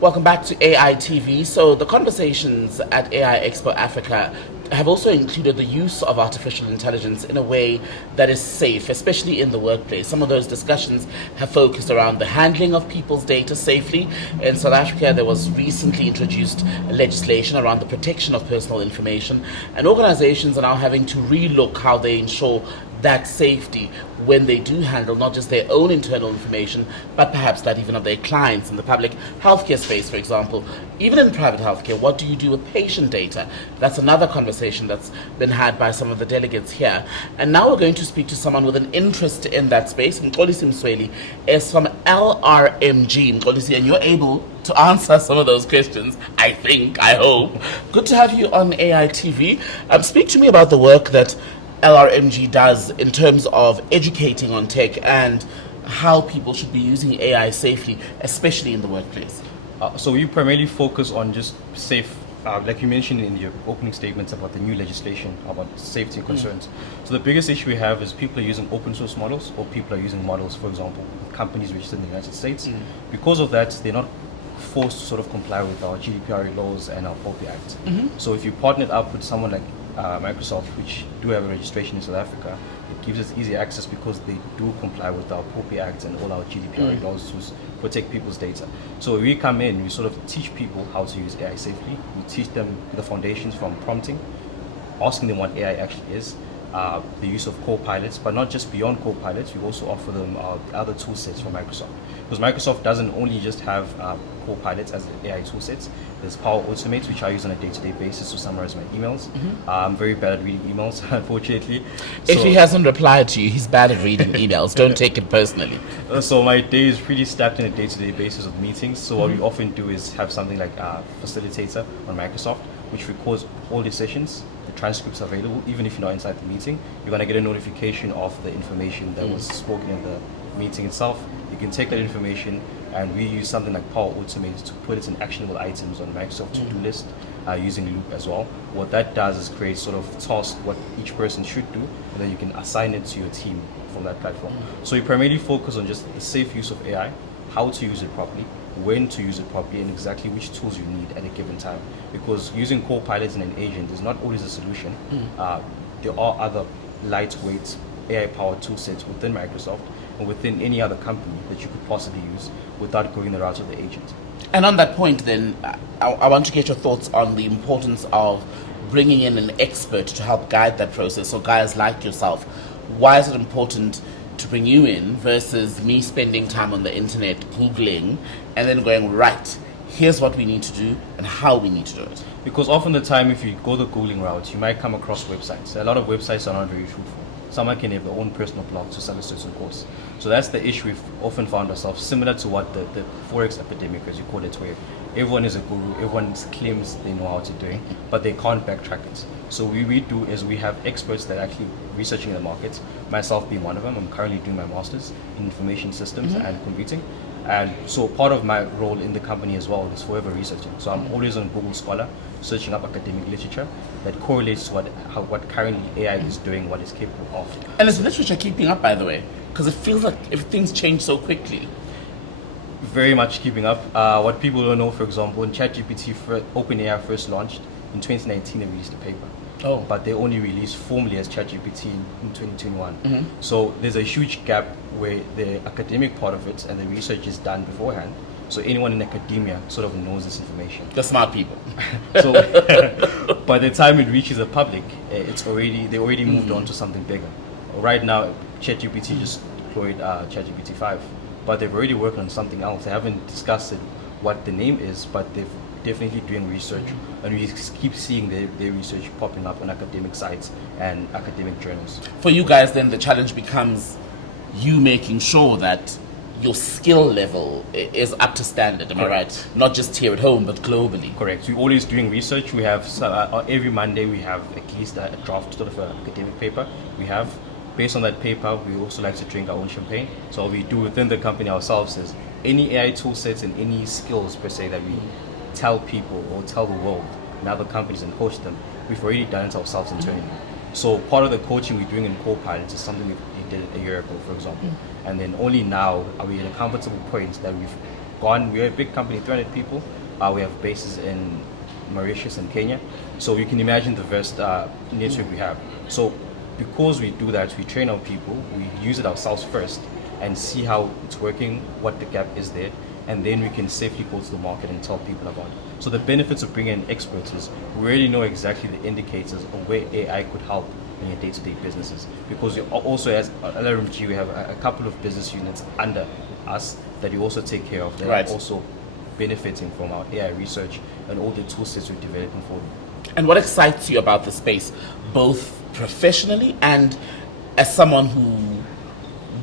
Welcome back to AI TV. So the conversations at AI Expo Africa have also included the use of artificial intelligence in a way that is safe, especially in the workplace. Some of those discussions have focused around the handling of people's data safely. In South Africa, there was recently introduced legislation around the protection of personal information, and organizations are now having to relook how they ensure that safety when they do handle not just their own internal information, but perhaps that even of their clients in the public healthcare space, for example. Even in private healthcare, what do you do with patient data? That's another conversation that's been had by some of the delegates here. And now we're going to speak to someone with an interest in that space. Mxolisi Msweli is from LRMG. Mxolisi, and you're able to answer some of those questions, I think, I hope. Good to have you on AI TV. Speak to me about the work that LRMG does in terms of educating on tech and how people should be using AI safely, especially in the workplace. So we primarily focus on just safe, like you mentioned in your opening statements about the new legislation about safety and concerns. So the biggest issue we have is people are using open source models, or people are using models, for example, companies registered in the United States. Because of that, they're not forced to sort of comply with our GDPR laws and our POPI Act. So if you partnered up with someone like Microsoft, which do have a registration in South Africa, it gives us easy access because they do comply with our POPI Act and all our GDPR laws to protect people's data. So we come in, we sort of teach people how to use AI safely. We teach them the foundations from prompting, asking them what AI actually is, the use of co-pilots, but not just beyond co-pilots. We also offer them other tool sets from Microsoft. Because Microsoft doesn't only just have co-pilots as AI tool sets. There's Power Automate, which I use on a day-to-day basis to summarize my emails. I'm very bad at reading emails, unfortunately. If he hasn't replied to you, he's bad at reading emails. Don't take it personally. So my day is pretty stacked on a day-to-day basis of meetings. So what we often do is have something like a facilitator on Microsoft, which records all the sessions. The transcripts are available. Even if you're not inside the meeting, you're going to get a notification of the information that was spoken in the meeting itself. You can take that information, and we use something like Power Automate to put it in actionable items on Microsoft to-do list using Loop as well. What that does is create sort of tasks what each person should do, and then you can assign it to your team from that platform. So we primarily focus on just the safe use of AI, how to use it properly, when to use it properly, and exactly which tools you need at a given time. Because using co-pilots and an agent is not always a solution. There are other lightweight AI-powered tool sets within Microsoft and within any other company that you could possibly use without going the route of the agent. And on that point, then, I want to get your thoughts on the importance of bringing in an expert to help guide that process. So guys like yourself, why is it important to bring you in versus me spending time on the internet Googling and then going, right, here's what we need to do and how we need to do it? Because often the time, if you go the Googling route, you might come across websites. A lot of websites are not very truthful. Someone can have their own personal blog to sell a certain course. So that's the issue we've often found ourselves, similar to what the Forex epidemic, as you call it, where everyone is a guru, everyone claims they know how to do it, but they can't backtrack it. So what we do is we have experts that are actually researching the market, myself being one of them. I'm currently doing my master's in information systems and computing. And so part of my role in the company as well is forever researching. So I'm always on Google Scholar, searching up academic literature that correlates to what currently AI is doing, what it's capable of. And is literature keeping up, by the way? Because it feels like if things change so quickly. Very much keeping up. What people don't know, for example, when ChatGPT OpenAI first launched in 2019, they released a paper. But they only released formally as ChatGPT in 2021. So there's a huge gap where the academic part of it and the research is done beforehand. So anyone in academia sort of knows this information. The smart people. So by the time it reaches the public, they already moved on to something bigger. Right now, ChatGPT just deployed ChatGPT 5, but they've already worked on something else. They haven't discussed what the name is, but they've definitely doing research, and we keep seeing their research popping up on academic sites and academic journals. For you guys, then, the challenge becomes you making sure that your skill level is up to standard, am I right? Not just here at home, but globally. Correct. We're always doing research. We have, every Monday, we have at least a draft sort of an academic paper. We have, based on that paper, we also like to drink our own champagne. So what we do within the company ourselves is any AI tool sets and any skills, per se, that we tell people or tell the world in other companies and coach them, we've already done it ourselves internally. So part of the coaching we're doing in co-pilots is something we did a year ago, for example. And then only now are we at a comfortable point that we've gone. We're a big company, 300 people. We have bases in Mauritius and Kenya. So you can imagine the vast network we have. So because we do that, we train our people, we use it ourselves first and see how it's working, what the gap is there, and then we can safely go to the market and tell people about it. So the benefits of bringing in experts is we already know exactly the indicators of where AI could help in your day-to-day businesses. Because you also, as LRMG, we have a couple of business units under us that you also take care of. That Right. are also benefiting from our AI research and all the tool sets we're developing for them. And what excites you about the space, both professionally and as someone who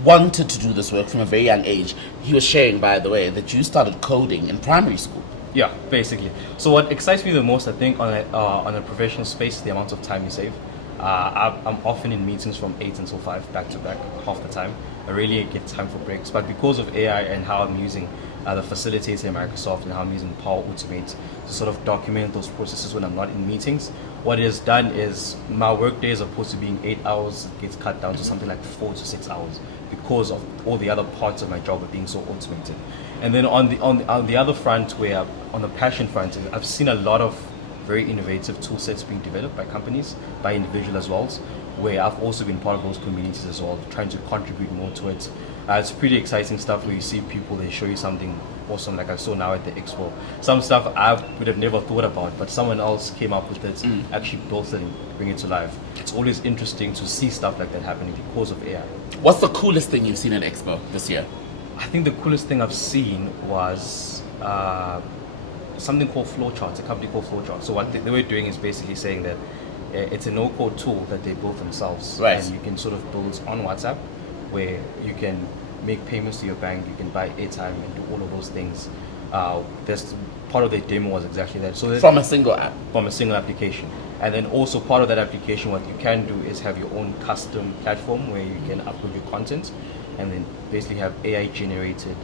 wanted to do this work from a very young age? He was sharing, by the way, that you started coding in primary school. Yeah, basically. So what excites me the most, I think, on a professional space is the amount of time you save. I'm often in meetings from 8 until 5, back to back, half the time. I really get time for breaks. But because of AI and how I'm using the facilitator in Microsoft and how I'm using Power Automate to sort of document those processes when I'm not in meetings, what it has done is my work day is opposed to being 8 hours, it gets cut down to something like 4 to 6 hours because of all the other parts of my job are being so automated. And then on the other front, where on the passion front, I've seen a lot of very innovative tool sets being developed by companies, by individuals as well, where I've also been part of those communities as well, trying to contribute more to it. It's pretty exciting stuff where you see people, they show you something awesome, like I saw now at the Expo. Some stuff I would have never thought about, but someone else came up with it, actually built it and bring it to life. It's always interesting to see stuff like that happening because of AI. What's the coolest thing you've seen at Expo this year? I think the coolest thing I've seen was something called Flowchart, a company called Flowchart. So what they were doing is basically saying that it's a no-code tool that they built themselves. Right. And you can sort of build on WhatsApp where you can make payments to your bank, you can buy airtime and do all of those things. That's part of the demo was exactly that. So From a single app? From a single application. And then also part of that application, what you can do is have your own custom platform where you can upload your content and then basically have AI generated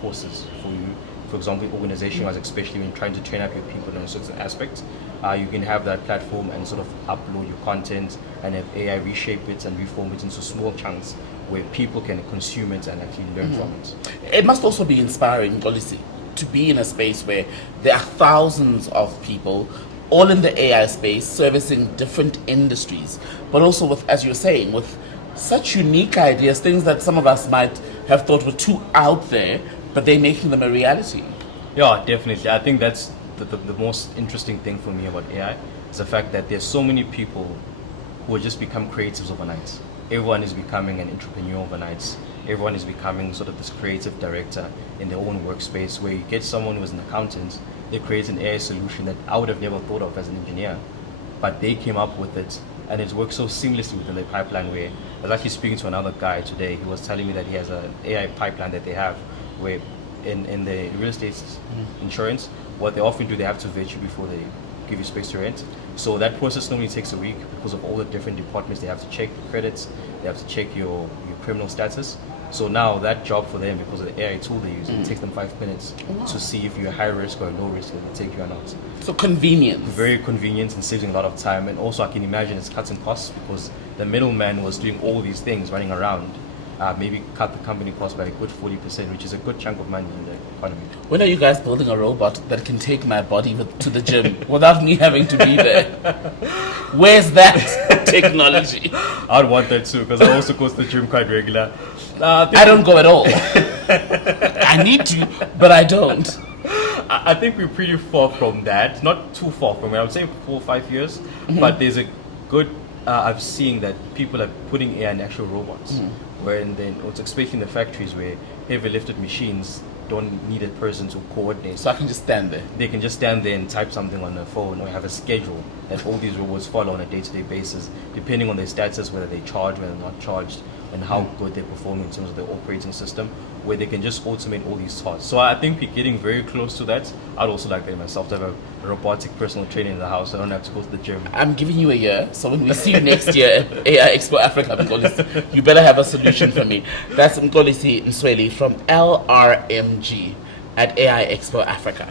courses for you. For example, organization-wise, especially when trying to train up your people in a certain aspect, you can have that platform and sort of upload your content and have AI reshape it and reform it into small chunks where people can consume it and actually learn from it. It must also be inspiring, Mxolisi, to be in a space where there are thousands of people all in the AI space servicing different industries, but also with, as you're saying, with such unique ideas, things that some of us might have thought were too out there, but they're making them a reality. Yeah, definitely. I think that's the most interesting thing for me about AI is the fact that there's so many people who have just become creatives overnight. Everyone is becoming an entrepreneur overnight. Everyone is becoming sort of this creative director in their own workspace where you get someone who is an accountant, they create an AI solution that I would have never thought of as an engineer, but they came up with it and it works so seamlessly within the pipeline where I was actually speaking to another guy today who was telling me that he has an AI pipeline that they have where in the real estate insurance, what they often do, they have to vet you before they give you space to rent. So that process normally takes a week because of all the different departments. They have to check credits, they have to check your criminal status. So now that job for them, because of the AI tool they use, it takes them 5 minutes to see if you're high risk or low risk, and they take you or not. So convenient. Very convenient and saving a lot of time. And also I can imagine it's cutting costs because the middleman was doing all these things running around. Maybe cut the company cost by a good 40%, which is a good chunk of money in the economy. When are you guys building a robot that can take my body to the gym without me having to be there? Where's that technology? I'd want that too, because I also go to the gym quite regular. I don't go at all. I need to, but I don't. I think we're pretty far from that. Not too far from it. I would say 4 or 5 years. But there's a good... I've seen that people are putting AI in actual robots. Where it's especially in the factories where heavy lifted machines don't need a person to coordinate. So I can just stand there. They can just stand there and type something on their phone or have a schedule that all these robots follow on a day-to-day basis, depending on their status, whether they charge, whether they're not charged, and how good they're performing in terms of their operating system, where they can just automate all these tasks. So I think we're getting very close to that. I'd also like that myself to have a robotic personal trainer in the house. I don't have to go to the gym. I'm giving you a year, so when we see you next year at AI Expo Africa, Mxolisi, you better have a solution for me. That's Mxolisi Msweli from LRMG at AI Expo Africa.